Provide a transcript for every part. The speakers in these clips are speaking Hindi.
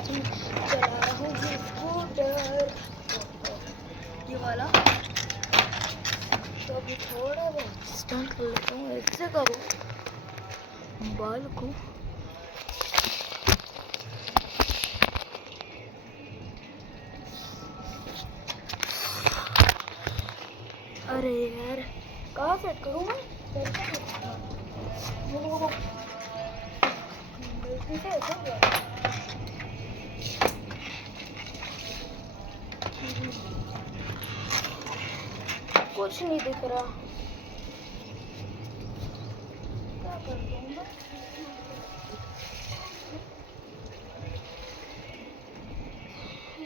आज मैं चला रहा हूँ स्कूटर ये वाला। तो अभी थोड़ा बहुत स्टंट कर लेता हूँ, ऐसे करो बाल को। अरे यार कहाँ सेट करूँ मैं? गलती से ऐसा हो गया। कुछ नहीं दिख रहा, क्या कर दूँ मैं?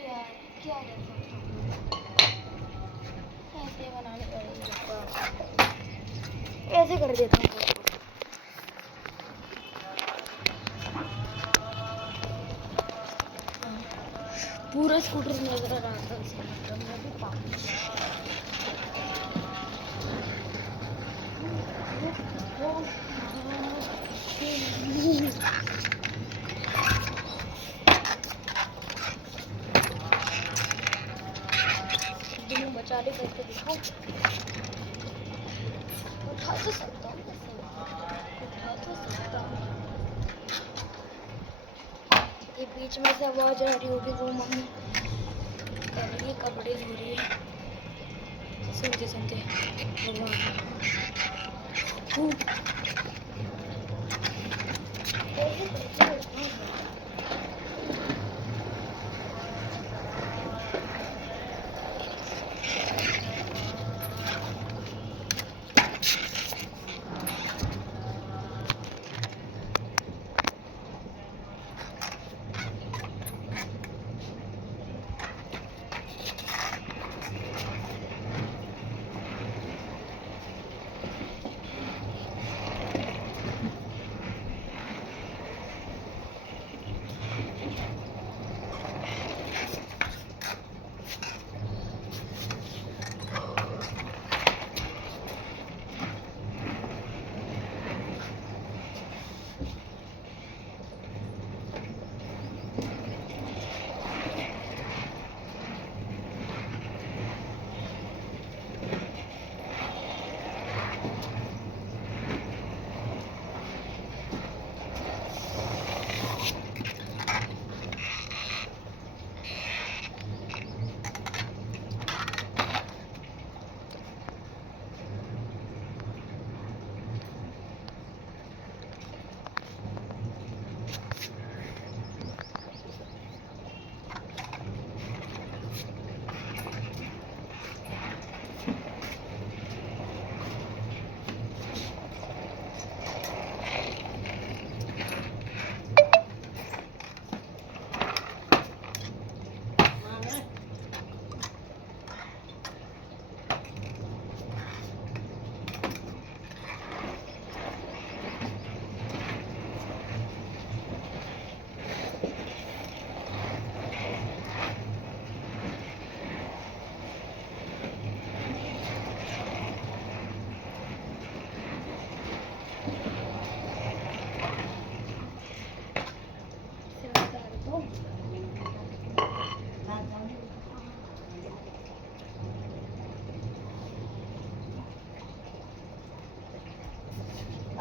यार क्या कर सकता हूँ, ऐसे बनाने पड़ेगा, ऐसे कर देता हूँ। पूरा स्कूटर नजर आ रहा था, इसका मतलब मैं भी पाऊँ। मचाले करके दिखाओ, उठा तो सकता हूँ, उठा तो सकता हूँ। ये बीच में से आवाज आ रही होगी, वो मम्मी कह रही है कपड़े धो रही है। सुनते सुनते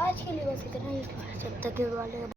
आज के लिए बस इतना ही। जब तक के वाले